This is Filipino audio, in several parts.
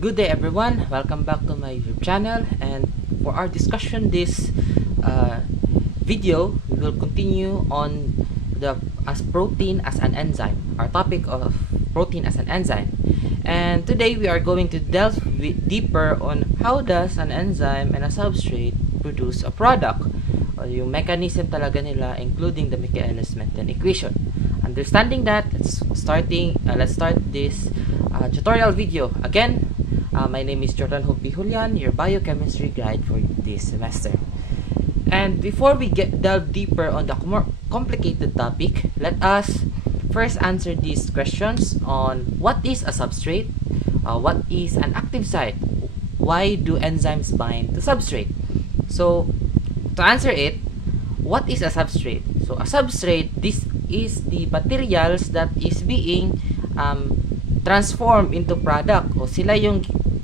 Good day everyone, welcome back to my YouTube channel, and for our discussion this video, we will continue on as protein as an enzyme, our topic of protein as an enzyme. And today we are going to delve deeper on how does an enzyme and a substrate produce a product, or yung mechanism talaga nila, including the Michaelis-Menten equation. Understanding that, let's start this tutorial video. Again, my name is Jordan Hope Julian, your biochemistry guide for this semester. And before we delve deeper on the more complicated topic, let us first answer these questions on what is a substrate, what is an active site, why do enzymes bind to substrate. So to answer it, what is a substrate? So a substrate, this is the materials that is being transformed into product, o sila yung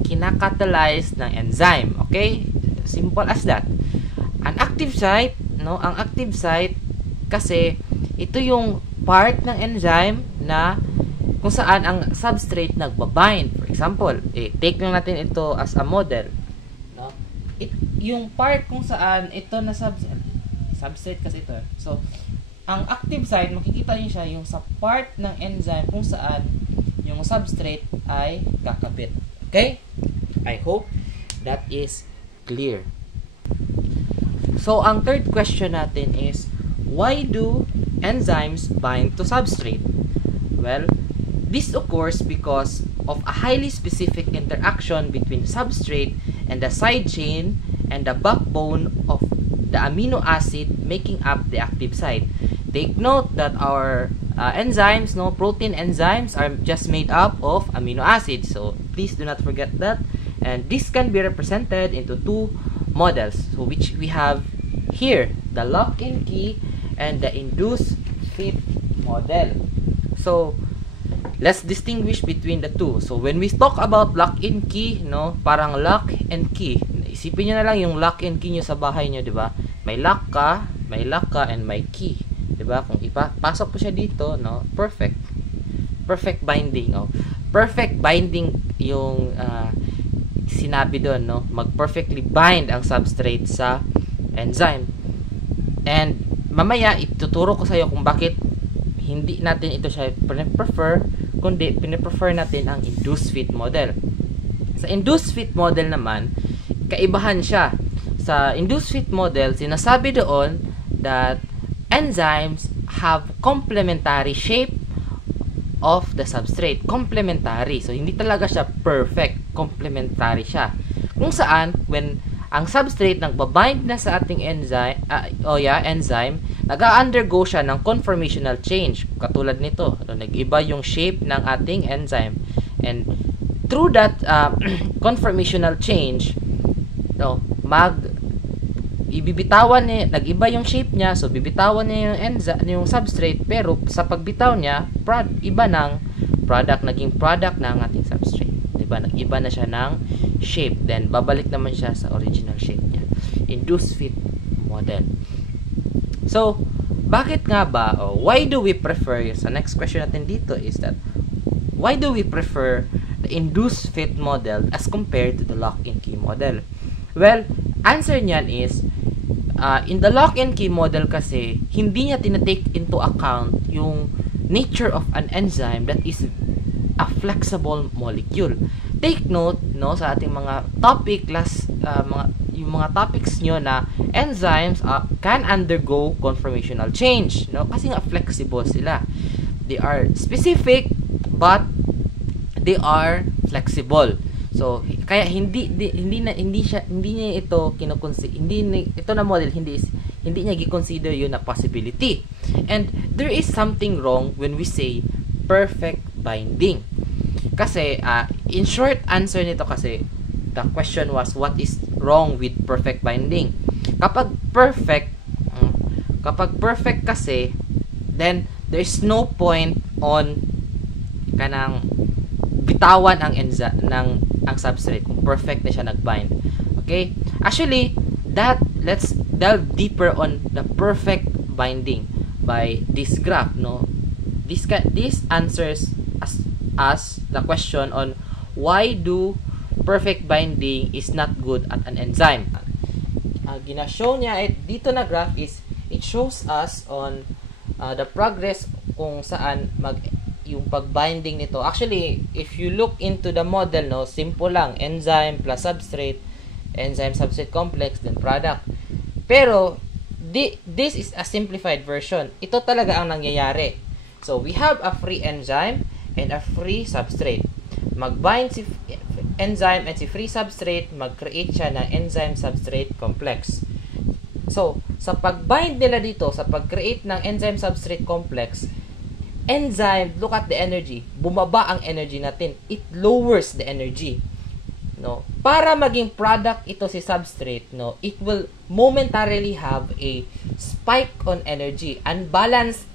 kinakatalyze ng enzyme. Okay? Simple as that. An active site, no? Ang active site kasi ito yung part ng enzyme na kung saan ang substrate nagbabind. For example, take lang natin ito as a model, no? Yung part kung saan ito na substrate kasi ito. So, ang active site, makikita niyo siya yung sa part ng enzyme kung saan yung substrate ay kakabit. Okay? I hope that is clear. So, ang third question natin is, why do enzymes bind to substrate? Well, this occurs because of a highly specific interaction between substrate and the side chain and the backbone of the amino acid making up the active site. Take note that our enzymes, protein enzymes are just made up of amino acids. So please do not forget that. And this can be represented into two models, so which we have here, the lock-in key and the induced fit model. So let's distinguish between the two. So when we talk about lock-in key, parang lock and key. Isipin niyo na lang yung lock-in key niyo sa bahay niyo, 'di ba? May lock ka, and may key. Diba? Kung ipasok ko siya dito, perfect binding, perfect binding yung sinabi doon, mag-perfectly bind ang substrate sa enzyme. And mamaya ituturo ko sa iyo kung bakit hindi natin ito siya prefer, kundi piniprefer natin ang induced fit model. Sa induced fit model naman, kaibahan siya. Sa induced fit model, sinasabi doon that enzymes have complementary shape of the substrate. Complementary. So, hindi talaga siya perfect. Complementary siya. Kung saan, when ang substrate nagbabind na sa ating enzyme, nag-undergo siya ng conformational change. Katulad nito. Nag-iba yung shape ng ating enzyme. And through that conformational change, ibibitawan niya, nag-iba yung shape niya, so bibitawan niya yung enzyme, yung substrate, pero sa pagbitaw niya, iba ng product, naging product ng ating substrate. Diba? Nag-iba na siya ng shape, then babalik naman siya sa original shape niya. Induced fit model. So, bakit nga ba, why do we prefer, sa next question natin dito is that, why do we prefer the induced fit model as compared to the lock-in key model? Well, answer niyan is, in the lock-in key model kasi, hindi niya tinatake into account yung nature of an enzyme that is a flexible molecule. Take note, sa ating mga topic yung mga topics nyo na enzymes can undergo conformational change, kasi nga flexible sila. They are specific, but they are flexible. So kaya hindi niya ito ito na model hindi niya gi-consider yun na possibility. And there is something wrong when we say perfect binding. Kasi in short answer nito, kasi the question was what is wrong with perfect binding. Kapag perfect kasi, then there's no point on kanang bitawan ang ang substrate kung perfect na siya nagbind. Okay? Actually, let's delve deeper on the perfect binding by this graph, This answers as the question on why do perfect binding is not good at an enzyme. Gina-show niya dito na graph is it shows us on the progress kung saan yung pag-binding nito. Actually, if you look into the model, no, simple lang, enzyme plus substrate, enzyme substrate complex, then product. Pero this is a simplified version. Ito talaga ang nangyayari. So we have a free enzyme and a free substrate. Mag-bind si enzyme at si free substrate, mag-create siya ng enzyme substrate complex. So, sa pag-bind nila dito, sa pag-create ng enzyme substrate complex, enzyme, look at the energy. Bumaba ang energy natin. It lowers the energy. No? Para maging product ito si substrate, no, it will momentarily have a spike on energy, unbalanced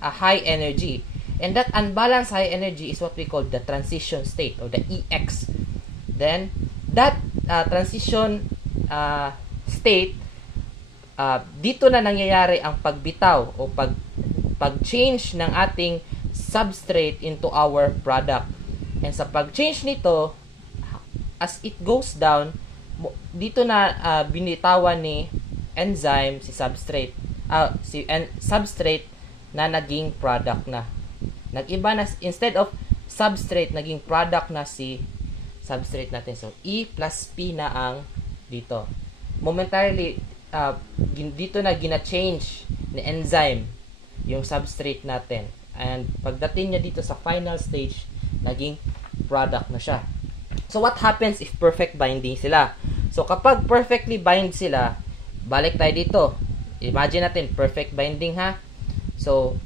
high energy. And that unbalanced high energy is what we call the transition state or the EX. Then, that transition state, dito na nangyayari ang pagbitaw o pag-change ng ating substrate into our product. And sa pag-change nito, as it goes down, dito na binitawan ni enzyme si substrate. Substrate na naging product na. Nag-iba na, instead of substrate, naging product na si substrate natin. So, E plus P na ang dito. Momentarily, dito na gina-change ni enzyme yung substrate natin. And pagdating niya dito sa final stage, naging product na siya. So, what happens if perfect binding sila? So, kapag perfectly bind sila, balik tayo dito. Imagine natin, perfect binding ha. So,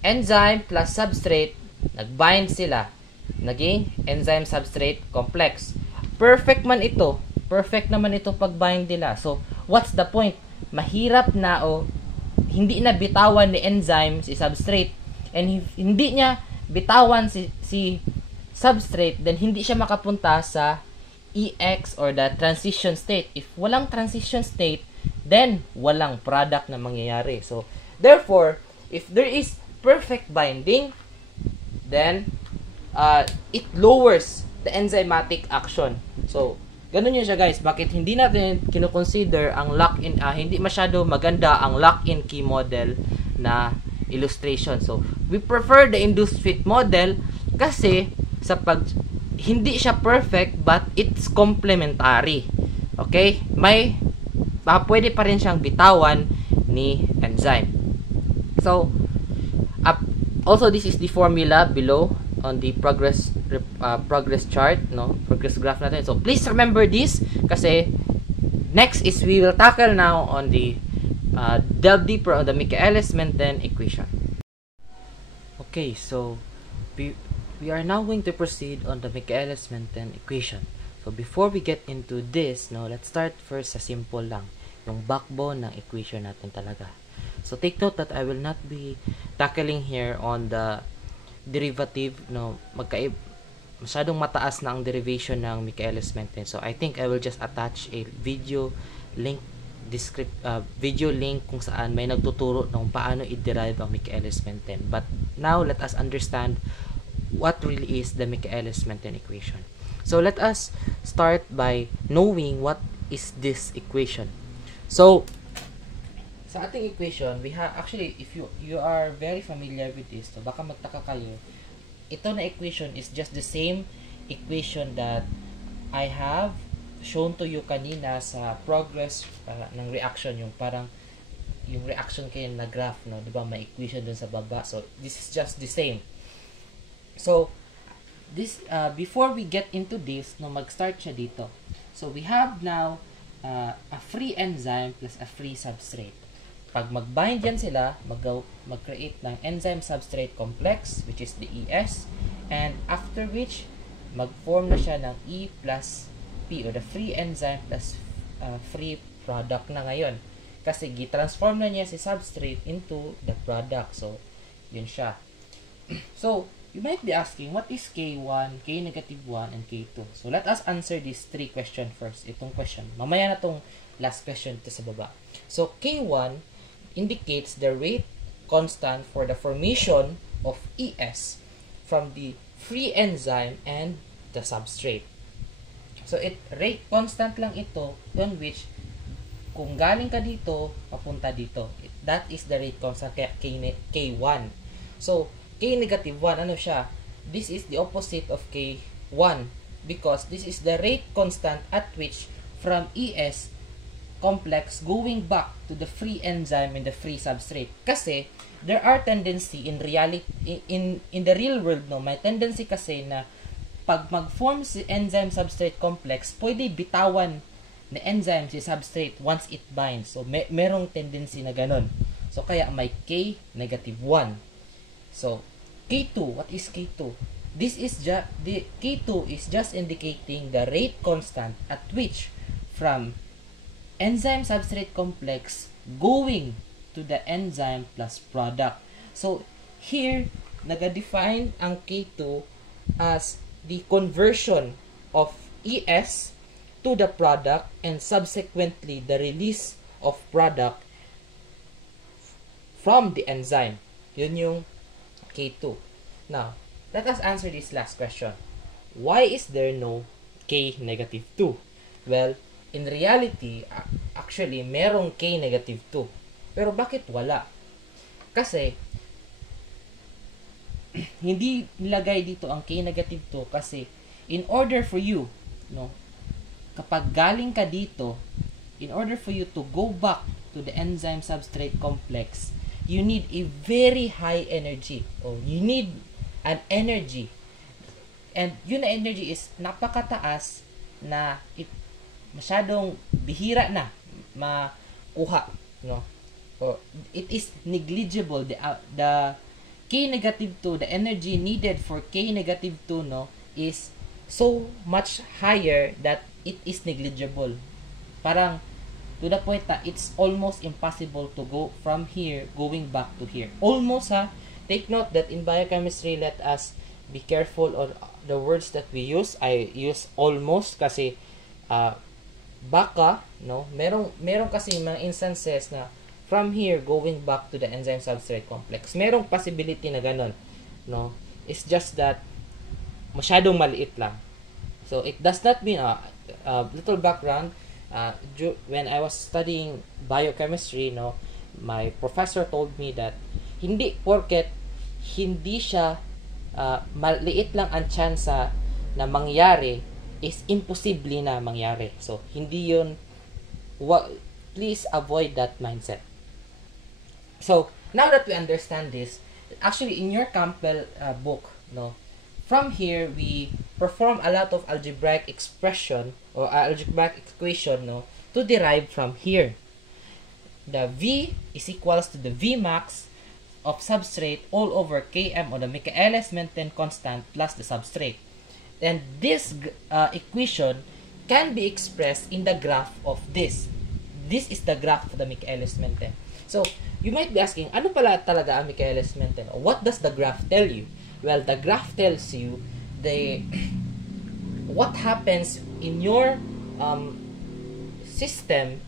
enzyme plus substrate, nag-bind sila. Naging enzyme substrate complex. Perfect man ito. Perfect naman ito pag-bind nila. So, what's the point? Mahirap na o hindi na bitawan ni enzyme si substrate. And hindi niya bitawan si substrate, then hindi siya makapunta sa EX or the transition state. If walang transition state, then walang product na mangyayari. So, therefore, if there is perfect binding, then it lowers the enzymatic action. So, ganun yun siya guys. Bakit hindi natin kinoconsider ang lock-in, hindi masyado maganda ang lock-in key model na illustration. So, we prefer the induced fit model kasi sa hindi siya perfect but it's complementary. Okay? Pwede pa rin siyang bitawan ni enzyme. So, also this is the formula below on the progress chart, no, progress graph natin. So please remember this kasi next is we will tackle now on the delve deeper on the Michaelis-Menten equation. Okay, so we are now going to proceed on the Michaelis-Menten equation. So before we get into this, no, let's start first sa simple lang, yung backbone ng equation natin talaga. So take note that I will not be tackling here on the derivative, no, masyadong mataas na ang derivation ng Michaelis-Menten. So I think I will just attach a video link kung saan may nagtuturo ng paano i-derive ang Michaelis-Menten. But now let us understand what really is the Michaelis-Menten equation. So let us start by knowing what is this equation. So sa ating equation, we have actually, if you are very familiar with this, so baka magtaka kayo, ito na equation is just the same equation that I have shown to you kanina sa progress ng reaction, yung parang yung reaction kayo na graph, no, di ba, may equation dun sa baba. So this is just the same. So this before we get into this, no, mag-start siya dito. So we have now a free enzyme plus a free substrate. Pag mag-bind yan sila, mag-create ng enzyme substrate complex, which is the ES, and after which, mag-form na siya ng E plus P, or the free enzyme plus free product na ngayon. Kasi gi-transform na niya si substrate into the product. So, yun siya. So, you might be asking, what is K1, K-1, and K2? So, let us answer these three questions first. Itong question. Mamaya na itong last question ito sa baba. So, K1 indicates the rate constant for the formation of ES from the free enzyme and the substrate. So, rate constant lang ito on which kung galing ka dito, papunta dito. That is the rate constant, kaya K1. So, K negative 1, ano siya? This is the opposite of K1 because this is the rate constant at which from ES complex going back to the free enzyme and the free substrate. Kasi, there are tendency in reality, in the real world, no, may tendency kasi na pag mag-form si enzyme substrate complex, pwede bitawan na enzyme si substrate once it binds. So, merong tendency na ganun. So, kaya may K negative 1. So, K2, what is K2? This is the K2 is just indicating the rate constant at which from enzyme substrate complex going to the enzyme plus product. So, here, naga-define ang K2 as the conversion of ES to the product and subsequently the release of product from the enzyme. Yun yung K2. Now, let us answer this last question. Why is there no K negative 2? Well, in reality, actually, merong K negative 2. Pero bakit wala? Kasi, hindi nilagay dito ang K negative 2 kasi in order for you, no, kapag galing ka dito, in order for you to go back to the enzyme substrate complex, you need a very high energy. Or you need an energy. And yun na energy is napakataas na masyadong bihira na makuha, no? Or it is negligible. The K negative 2, the energy needed for K negative 2, no, is so much higher that it is negligible. Parang to the point that it's almost impossible to go from here going back to here. Almost, ha. Take note that in biochemistry, let us be careful on the words that we use. I use almost kasi baka, no, merong kasi mga instances na from here going back to the enzyme substrate complex. Merong possibility na ganun, no. It's just that masyadong maliit lang. So it does not mean little background. When I was studying biochemistry, no, my professor told me that hindi porket hindi siya maliit lang ang tsansa na mangyari is imposible na mangyari. So hindi yun, please avoid that mindset. So now that we understand this, actually in your Campbell book, no, from here we perform a lot of algebraic expression or algebraic equation, no, to derive from here. The V is equals to the Vmax of substrate all over Km, or the Michaelis-Menten constant plus the substrate. And this equation can be expressed in the graph of this. This is the graph of the Michaelis-Menten. So, you might be asking, ano pala talaga ang Michaelis-Menten? What does the graph tell you? Well, the graph tells you what happens in your system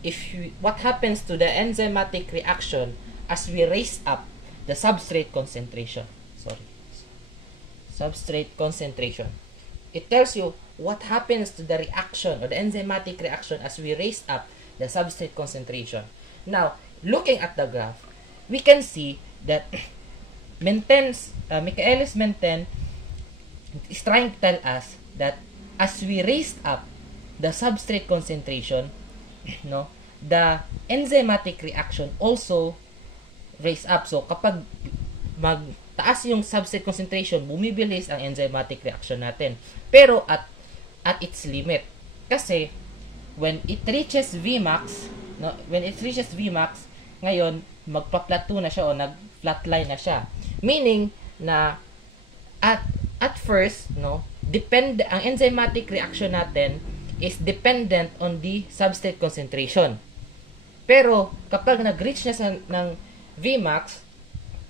what happens to the enzymatic reaction as we raise up the substrate concentration. Substrate concentration. It tells you what happens to the reaction or the enzymatic reaction as we raise up the substrate concentration. Now, looking at the graph, we can see that Michaelis-Menten is trying to tell us that as we raised up the substrate concentration, no, the enzymatic reaction also raise up. So, kapag magtaas yung substrate concentration, bumibilis ang enzymatic reaction natin. Pero at its limit. Kasi, when it reaches Vmax, no, ngayon, magpa-plateau na siya o nag-flatline na siya. Meaning na at first, no, ang enzymatic reaction natin is dependent on the substrate concentration. Pero kapag nag-reach na ng Vmax,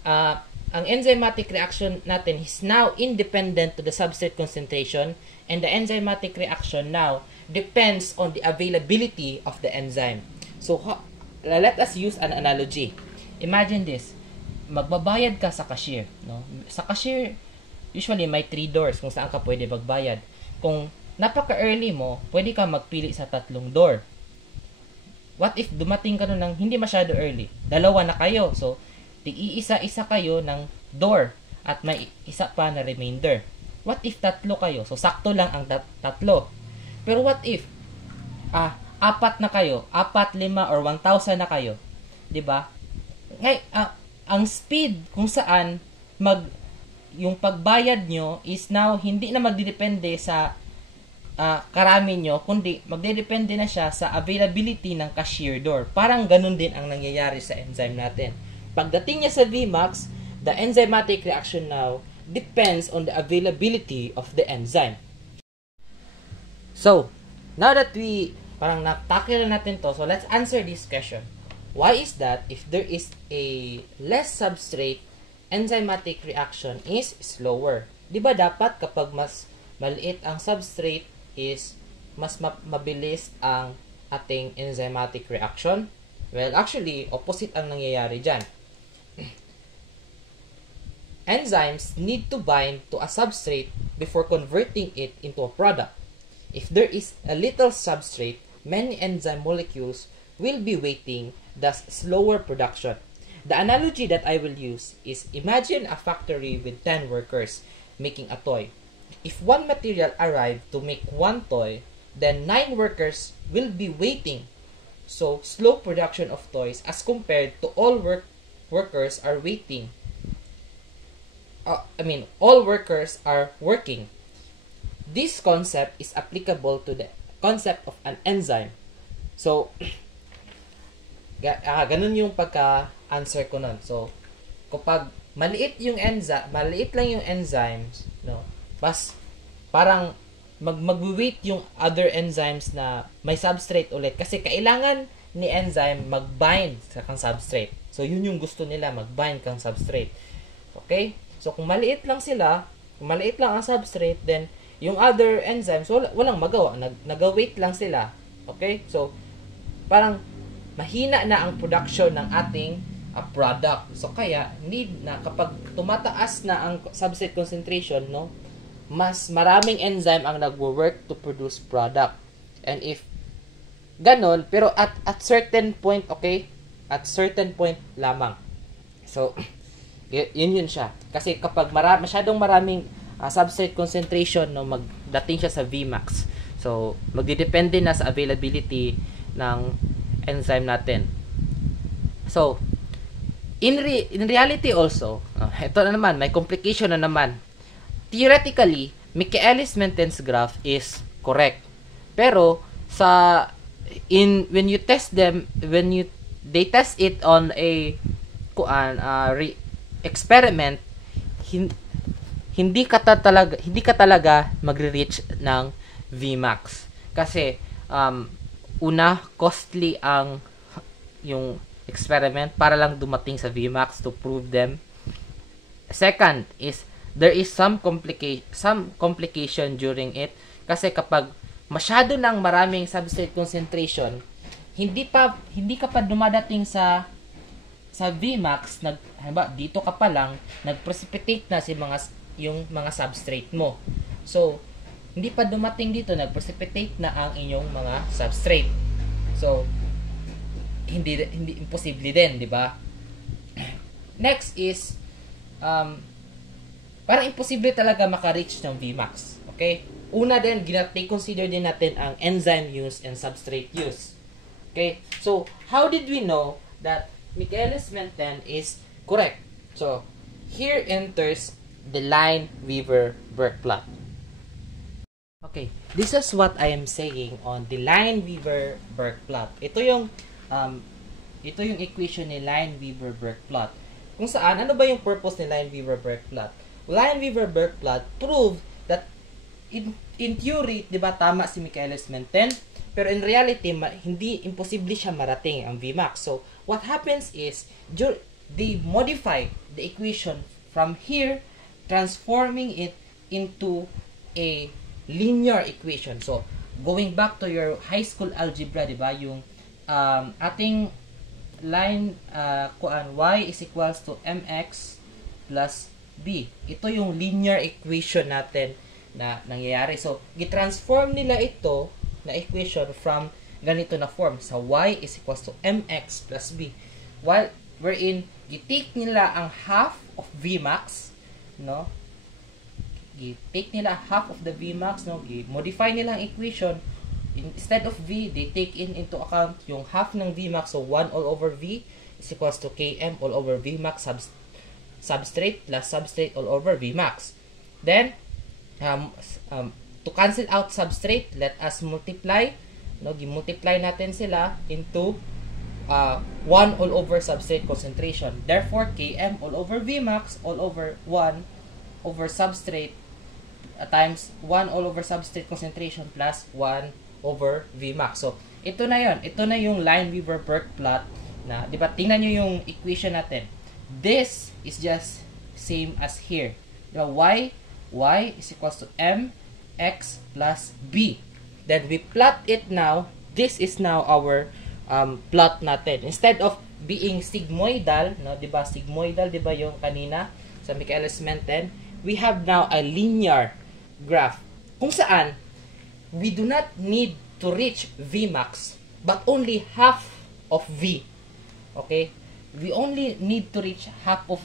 ang enzymatic reaction natin is now independent to the substrate concentration, and the enzymatic reaction now depends on the availability of the enzyme. So, let us use an analogy. Imagine this. Magbabayad ka sa cashier, no? Sa cashier, usually may 3 doors kung saan ka pwede magbayad. Kung napaka-early mo, pwede ka magpili sa 3 door. What if dumating ka ng hindi masyado early? 2 na kayo. So, tig-iisa-isa kayo ng door at may isa pa na remainder. What if 3 kayo? So, sakto lang ang 3. Pero what if 4 na kayo, 4, 5 or 1,000 na kayo, 'di ba? Ang speed kung saan yung pagbayad nyo is now hindi na magdidepende sa karami nyo, kundi magdedepende na siya sa availability ng cashier door. Parang ganun din ang nangyayari sa enzyme natin. Pagdating niya sa Vmax, the enzymatic reaction now depends on the availability of the enzyme. So, now that we parang natakil na natin to, so let's answer this question. Why is that if there is a less substrate, enzymatic reaction is slower? Di ba dapat kapag mas maliit ang substrate is mas mabilis ang ating enzymatic reaction? Well, actually, opposite ang nangyayari dyan. Enzymes need to bind to a substrate before converting it into a product. If there is a little substrate, many enzyme molecules will be waiting, thus slower production. The analogy that I will use is imagine a factory with 10 workers making a toy. If one material arrived to make one toy, then 9 workers will be waiting. So, slow production of toys as compared to all workers are waiting. All workers are working. This concept is applicable to the concept of an enzyme. So, ganun yung pagka-answer ko nun. So, kapag maliit lang yung enzymes, no, parang mag-wait yung other enzymes na may substrate ulit. Kasi kailangan ni enzyme mag-bind sa kang substrate. So, yun yung gusto nila, mag-bind kang substrate. Okay? So, kung maliit lang ang substrate, then yung other enzymes, walang magawa. Nag-wait lang sila. Okay? So, parang mahina na ang production ng ating product. So, kaya, need na kapag tumataas na ang substrate concentration, no, mas maraming enzyme ang nagwo-work to produce product. And if ganon, pero at certain point, okay? At certain point lamang. So, yun siya. Kasi kapag masyadong maraming substrate concentration, no, magdating siya sa Vmax. So, magdidepende na sa availability ng enzyme natin. So, in reality also, ito na naman, may complication na naman. Theoretically, Michaelis-Menten graph is correct. Pero when you test them, they test it on a experiment, hindi ka talaga magre-reach ng Vmax. Kasi una, costly yung experiment para lang dumating sa Vmax to prove them. Second is there is some complication during it kasi kapag masyado ng maraming substrate concentration, hindi ka pa dumadating sa Vmax, dito ka pa lang nag-precipitate na yung mga substrate mo. So, hindi pa dumating dito, nag-precipitate na ang inyong mga substrate. So, hindi imposible din, di ba? Next is parang imposible talaga maka-reach ng Vmax. Okay? Una din, consider din natin ang enzyme use and substrate use. Okay? So, how did we know that Michaelis-Menten is correct? So, here enters the Lineweaver-Burke plot. Okay, this is what I am saying on the Lineweaver-Burke plot. Ito yung equation ni Lineweaver-Burke plot. Kung saan, ano ba yung purpose ni Lineweaver-Burke plot? Lineweaver-Burke plot proved that in theory, 'di ba, tama si Michaelis-Menten, pero in reality imposible siya marating ang Vmax. So, what happens is they modify the equation from here, transforming it into a linear equation. So, going back to your high school algebra, 'di ba, yung ating line y is equals to mx plus b. Ito yung linear equation natin na nangyayari. So, gitransform nila ito na equation from ganito na form. Sa y is equals to mx plus b. While wherein, gitake nila ang half of Vmax, no? Gitake nila half of the Vmax, no? Modify nila ang equation. Instead of v, they take into account yung half ng Vmax. So, 1 all over v is equals to km all over Vmax substrate plus substrate all over Vmax. Then, to cancel out substrate, let us multiply. No, gi-multiply natin sila into 1 all over substrate concentration. Therefore, Km all over Vmax all over 1 over substrate times 1 all over substrate concentration plus 1 over Vmax. So, ito na yon. Ito na yung Lineweaver-Burke plot na, di ba, tingnan nyo yung equation natin. This is just same as here. Diba, y is equals to mx plus b. Then we plot it now. This is now our plot natin. Instead of being sigmoidal, no, 'di ba? Sigmoidal, 'di ba, yung kanina sa Michaelis-Menten, we have now a linear graph. Kung saan we do not need to reach Vmax, but only half of V. Okay? We only need to reach half of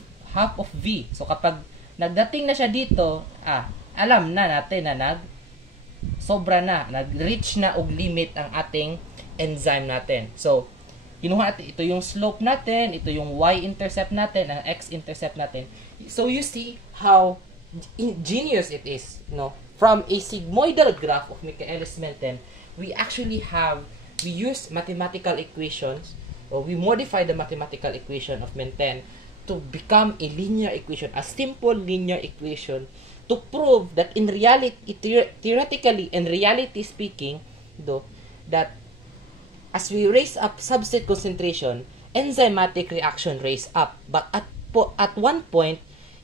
V. So kapag nagdating na siya dito, alam na natin na sobra na, nag-reach na og limit ang ating enzyme natin. So, kinuha natin, ito yung slope natin, ito yung y-intercept natin, ang x-intercept natin. So, you see how ingenious it is, no? From a sigmoidal graph of Michaelis-Menten, we use mathematical equations, or we modify the mathematical equation of Menten to become a linear equation, a simple linear equation, to prove that in reality, theoretically and reality speaking, though, that as we raise up substrate concentration, enzymatic reaction raise up. But at one point,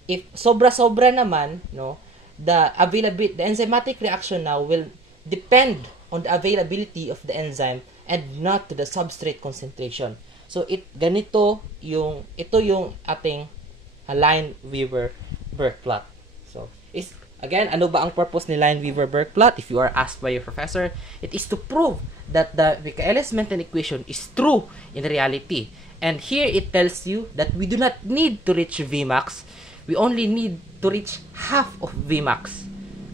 if sobra-sobra naman, no, the enzymatic reaction now will depend on the availability of the enzyme and not to the substrate concentration. So ito yung ating Lineweaver-Burke plot. So, again, ano ba ang purpose ni Lineweaver-Burke plot? If you are asked by your professor, it is to prove that the Michaelis-Menten equation is true in reality. And here it tells you that we do not need to reach Vmax. We only need to reach half of Vmax.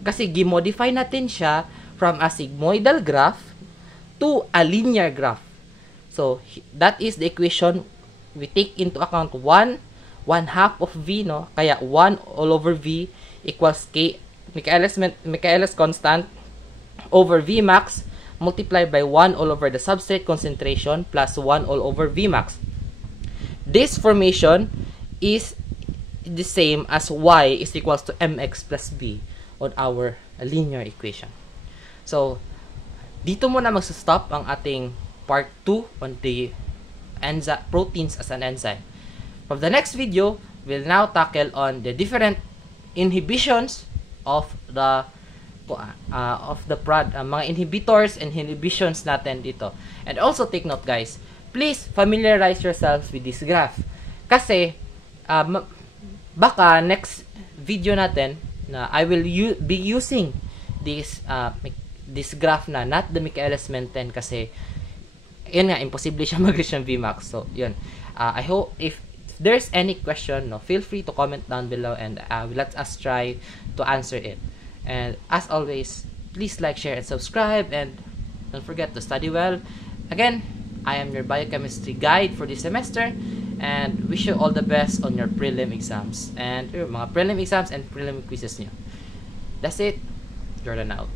Kasi gi-modify natin siya from a sigmoidal graph to a linear graph. So, that is the equation. We take into account 1 half of V, no? Kaya 1 all over V equals K, Michaelis constant over Vmax multiplied by 1 all over the substrate concentration plus 1 all over Vmax. This formation is the same as y is equals to mx plus b on our linear equation. So, dito muna magsa-stop ang ating part 2 on the proteins as an enzyme. For the next video, we'll now tackle on the different inhibitions of the mga inhibitors and inhibitions natin dito. And also take note, guys, please familiarize yourselves with this graph. Kasi baka next video natin na I will be using this graph na, not the Michaelis-Menten, kasi yun nga, imposible siya mag-reach ng Vmax. So, yun. I hope if there's any question, no, feel free to comment down below and let us try to answer it. And as always, please like, share, and subscribe, and don't forget to study well. Again, I am your biochemistry guide for this semester, and wish you all the best on your prelim exams and mga prelim exams and prelim quizzes niyo. That's it. Jordan out.